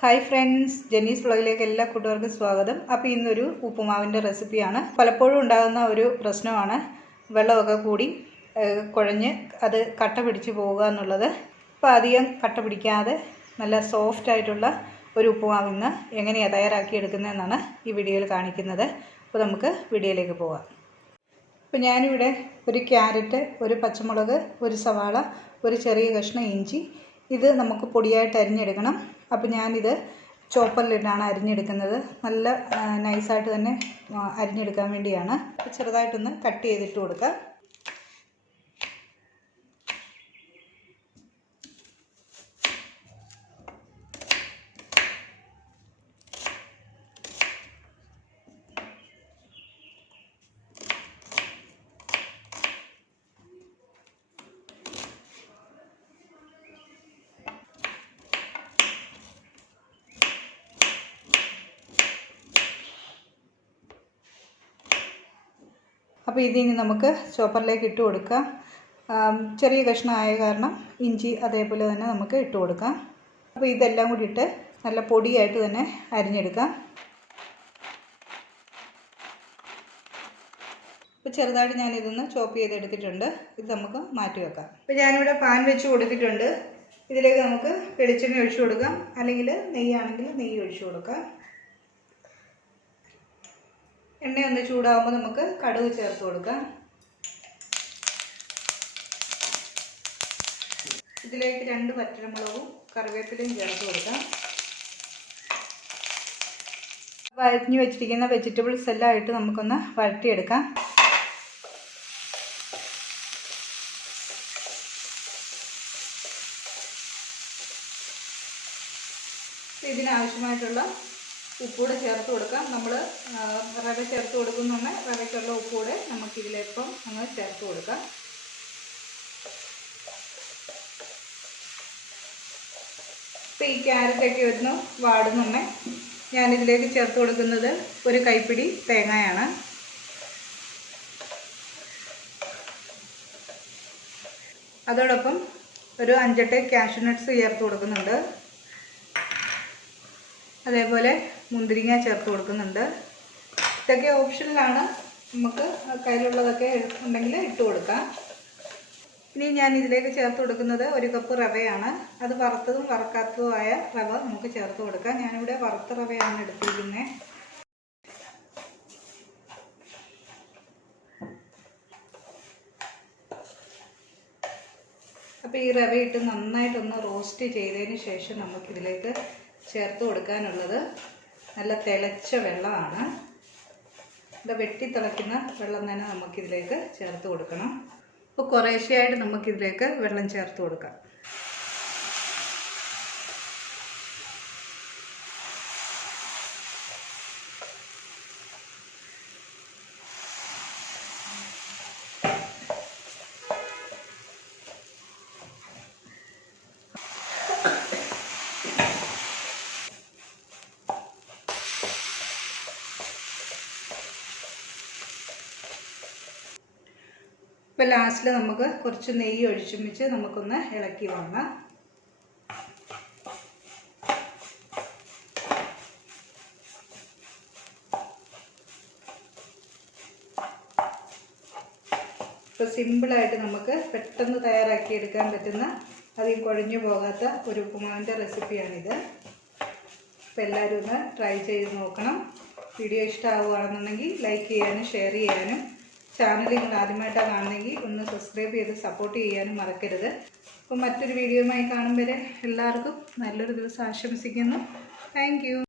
Hi friends, ജെന്നീസ് വ്ളോഗിലേക്ക് എല്ലാ കൂട്ടുകാർക്കും സ്വാഗതം. അപ്പോൾ ഇന്നൊരു ഉപ്പുമാവിൻ്റെ റെസിപ്പിയാണ്. പലപ്പോഴും ഉണ്ടാകുന്ന ഒരു പ്രശ്നമാണ് വെള്ളമൊക്കെ കൂടി കുഴഞ്ഞ് അത് കട്ട പിടിച്ച് പോവുക എന്നുള്ളത്. അപ്പോൾ അധികം കട്ട പിടിക്കാതെ നല്ല സോഫ്റ്റ് ആയിട്ടുള്ള ഒരു ഉപ്പുമാവ് ഇന്ന് എങ്ങനെയാണ് തയ്യാറാക്കിയെടുക്കുന്നതെന്നാണ് ഈ വീഡിയോയിൽ കാണിക്കുന്നത്. അപ്പോൾ നമുക്ക് വീഡിയോയിലേക്ക് പോകാം. അപ്പോൾ ഞാനിവിടെ ഒരു ക്യാരറ്റ്, ഒരു പച്ചമുളക്, ഒരു സവാള, ഒരു ചെറിയ കഷ്ണം ഇഞ്ചി, ഇത് നമുക്ക് പൊടിയായിട്ട് അരിഞ്ഞെടുക്കണം. അപ്പോൾ ഞാനിത് ചോപ്പറിലിട്ടാണ് അരിഞ്ഞെടുക്കുന്നത്. നല്ല നൈസായിട്ട് തന്നെ അരിഞ്ഞെടുക്കാൻ വേണ്ടിയാണ്. ചെറുതായിട്ടൊന്ന് കട്ട് ചെയ്തിട്ട് കൊടുക്കാം. അപ്പോൾ ഇതിനി നമുക്ക് ചോപ്പറിലേക്ക് ഇട്ട് കൊടുക്കാം. ചെറിയ കഷ്ണമായ കാരണം ഇഞ്ചി അതേപോലെ തന്നെ നമുക്ക് ഇട്ട് കൊടുക്കാം. അപ്പോൾ ഇതെല്ലാം കൂടി ഇട്ട് നല്ല പൊടിയായിട്ട് തന്നെ അരിഞ്ഞെടുക്കാം. അപ്പോൾ ചെറുതായിട്ട് ഞാനിതൊന്ന് ചോപ്പ് ചെയ്തെടുത്തിട്ടുണ്ട്. ഇത് നമുക്ക് മാറ്റി വെക്കാം. അപ്പോൾ ഞാനിവിടെ പാൻ വെച്ച് കൊടുത്തിട്ടുണ്ട്. ഇതിലേക്ക് നമുക്ക് വെളിച്ചെണ്ണ ഒഴിച്ചു കൊടുക്കാം, അല്ലെങ്കിൽ നെയ്യാണെങ്കിൽ നെയ്യ് ഒഴിച്ചു കൊടുക്കാം. എണ്ണ ഒന്ന് ചൂടാകുമ്പോൾ നമുക്ക് കടുക് ചേർത്ത് കൊടുക്കാം. ഇതിലേക്ക് 2 വറ്റൽമുളകും കറിവേപ്പിലയും ചേർത്ത് കൊടുക്കാം. വഴറ്റി വെച്ചിരിക്കുന്ന വെജിറ്റബിൾസ് എല്ലാം ഇട്ട് നമുക്കൊന്ന് വഴറ്റിയെടുക്കാം. ഇതിനാവശ്യമായിട്ടുള്ള ഉപ്പൂടെ ചേർത്ത് കൊടുക്കാം. നമ്മൾ റവ ചേർത്ത് കൊടുക്കുന്നുണ്ട്. റവയ്ക്കുള്ള ഉപ്പൂടെ നമുക്കിതിലേപ്പം അങ്ങ് ചേർത്ത് കൊടുക്കാം. ഇപ്പോൾ ഈ ക്യാരറ്റൊക്കെ ഒന്ന് വാടുന്നുണ്ട്. ഞാനിതിലേക്ക് ചേർത്ത് കൊടുക്കുന്നത് ഒരു കൈപ്പിടി തേങ്ങയാണ്. അതോടൊപ്പം ഒരു 5-8 കാഷ്യൂ നട്ട്സ് ചേർത്ത് കൊടുക്കുന്നുണ്ട്. അതേപോലെ മുന്തിരിങ്ങ ചേർത്ത് കൊടുക്കുന്നുണ്ട്. ഇതൊക്കെ ഓപ്ഷനിലാണ്, നമുക്ക് കയ്യിലുള്ളതൊക്കെ ഉണ്ടെങ്കിൽ ഇട്ട് കൊടുക്കാം. ഇനി ഞാൻ ഇതിലേക്ക് ചേർത്ത് കൊടുക്കുന്നത് 1 കപ്പ് റവയാണ്. അത് വറുത്തതും വറുക്കാത്തതുമായ റവ നമുക്ക് ചേർത്ത് കൊടുക്കാം. ഞാനിവിടെ വറുത്ത റവയാണ് എടുത്തിരിക്കുന്നത്. അപ്പോൾ ഈ റവ ഇട്ട് നന്നായിട്ടൊന്ന് റോസ്റ്റ് ചെയ്തതിന് ശേഷം നമുക്കിതിലേക്ക് ചേർത്ത് കൊടുക്കാനുള്ളത് നല്ല തിളച്ച വെള്ളമാണ്. ഇത് വെട്ടി തിളയ്ക്കുന്ന വെള്ളം തന്നെ നമുക്കിതിലേക്ക് ചേർത്ത് കൊടുക്കണം. അപ്പോൾ കുറേശ്ശെയായിട്ട് നമുക്കിതിലേക്ക് വെള്ളം ചേർത്ത് കൊടുക്കാം. ഇപ്പോൾ ലാസ്റ്റിൽ നമുക്ക് കുറച്ച് നെയ്യ് ഒഴിച്ചുമിച്ച് നമുക്കൊന്ന് ഇളക്കി വാങ്ങാം. ഇപ്പോൾ സിമ്പിളായിട്ട് നമുക്ക് പെട്ടെന്ന് തയ്യാറാക്കിയെടുക്കാൻ പറ്റുന്ന, അധികം കുഴഞ്ഞു പോകാത്ത ഒരു ഉപ്പുമാവിൻ്റെ റെസിപ്പിയാണിത്. അപ്പോൾ എല്ലാവരും ഒന്ന് ട്രൈ ചെയ്ത് നോക്കണം. വീഡിയോ ഇഷ്ടമാവുകയാണെന്നുണ്ടെങ്കിൽ ലൈക്ക് ചെയ്യാനും ഷെയർ ചെയ്യാനും, ചാനൽ നിങ്ങൾ ആദ്യമായിട്ടാണ് കാണുന്നെങ്കിൽ ഒന്ന് സബ്സ്ക്രൈബ് ചെയ്ത് സപ്പോർട്ട് ചെയ്യാനും മറക്കരുത്. അപ്പോൾ മറ്റൊരു വീഡിയോയുമായി കാണും വരെ എല്ലാവർക്കും നല്ലൊരു ദിവസം ആശംസിക്കുന്നു. Thank you.